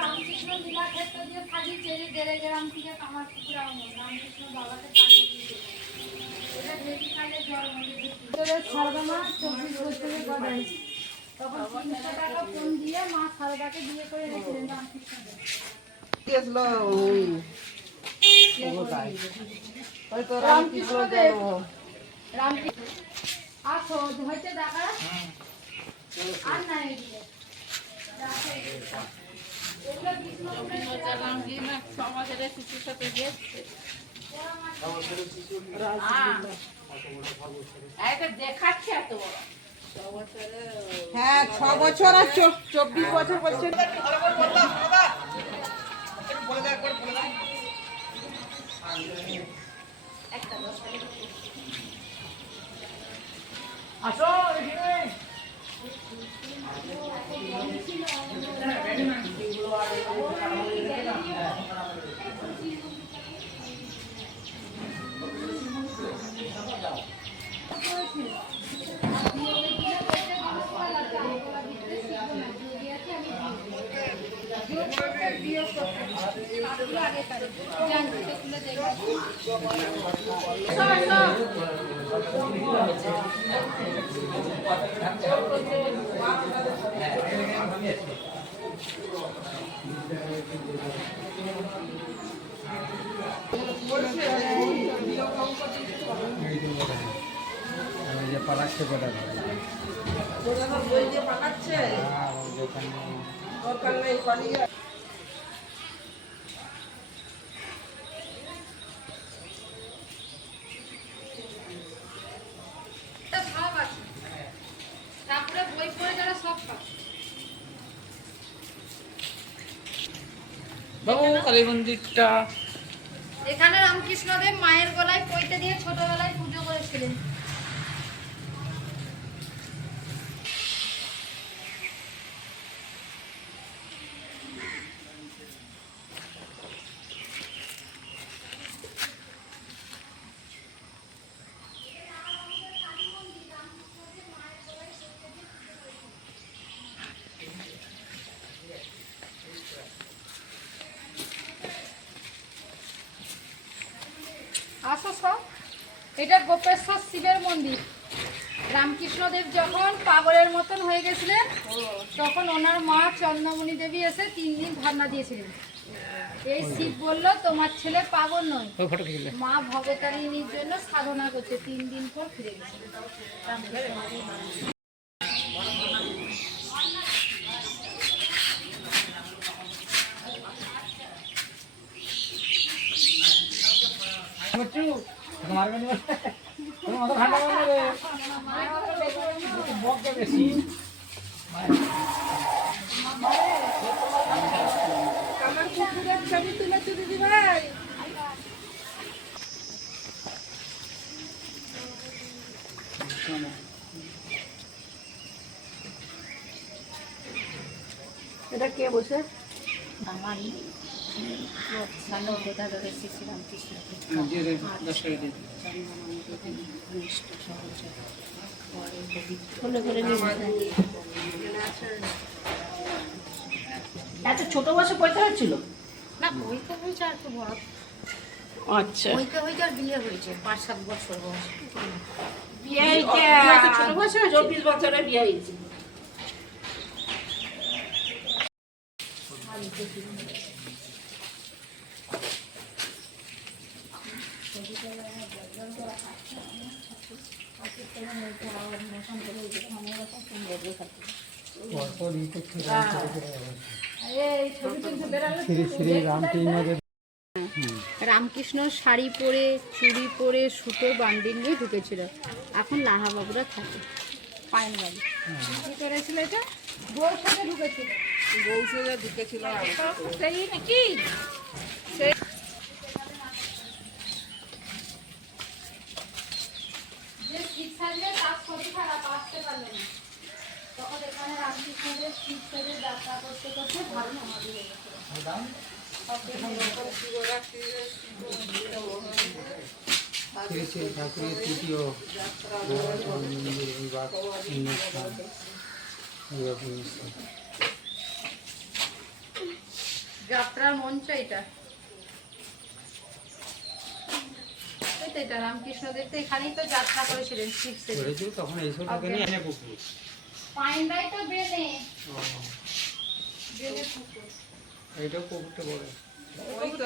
রামকৃষ্ণ লীলাক্ষেত্র দিয়ে থাকি চেরি দেড়ে গ্রাম থেকে আমার পুকুর রামকৃষ্ণ বাবাকে পাঠিয়ে দিয়েছে। এটা ভেটি খালে জল মধ্যে সারদামা 24 বছরের গদাই, তখন 300 টাকা ফোন দিয়ে মা সারদাকে বিয়ে করে রেখেছিলেন রামকৃষ্ণদেব। রামকৃষ্ণদেব রামকৃষ্ণ আসো হইতে দেখা আর নাই এদিকে হ্যাঁ 6 বছর আর 24 বছর বলছেন। আসো পালাচ্ছে কোথা বই দিয়ে পাকাচ্ছে দরকার নেই পালিয়ে। তারপরে বই পড়ে যারা সব কালী মন্দিরটা এখানে রামকৃষ্ণদেব মায়ের গলায় পৈতে দিয়ে ছোটবেলায় পুজো করেছিলেন। আসো সব, এটা গোপেশ্বর শিবের মন্দির। রামকৃষ্ণদেব যখন পাগলের মতন হয়ে গেছিলেন তখন ওনার মা চন্দ্রমণি দেবী এসে 3 দিন ধর্ণা দিয়েছিলেন। এই শিব বলল তোমার ছেলে পাগল নয়, মা ভগতারিণীর জন্য সাধনা করছে। 3 দিন পর ফিরে গেছে। ছবি তুলেছি দিদি ভাই। এটা কে বসে? আমারই শ্রী রামকৃষ্ণ এত ছোট বয়সে পড়তে হচ্ছিল না, বইতে হয়েছে আর তো বড়। আচ্ছা বইতে হয়েছে আর বিয়ে হয়েছে 5-7 বছর বয়স। বিয়ে হয়েছে ছোট বয়সে 24 বছরে বিয়ে হয়েছে। রামকৃষ্ণ শাড়ি পরে চুড়ি পরে সুতো বান্ডিং নিয়ে ঢুকেছিল। এখন লাহাবাবুরা থাকে পায়ের বাড়ি। কি করেছিল এটা? বউর সাথে ঢুকেছিল। বউ সাথে ঢুকেছিল সেই নাকি যে শিক্ষা দিয়ে তার শরীর খারাপ, আসতে পারলো না। তখন এখানে রামকৃষ্ণদের শিব সেজে যাত্রা করতে করতে ভালো সমাধি হয়ে গেছিল। ঠাকুরের তৃতীয় যাত্রার মঞ্চ এটা। এই তো এটা রামকৃষ্ণদেব তো এখানেই তো যাত্রা করেছিলেন শিব সেজে। করেছিল তখন এইসব থাকে নিয়ে এনে পুকুর। পাইনটাই তো বেনে বেনে পুকুর। এইটাও পুকুরটা বড়। ওই তো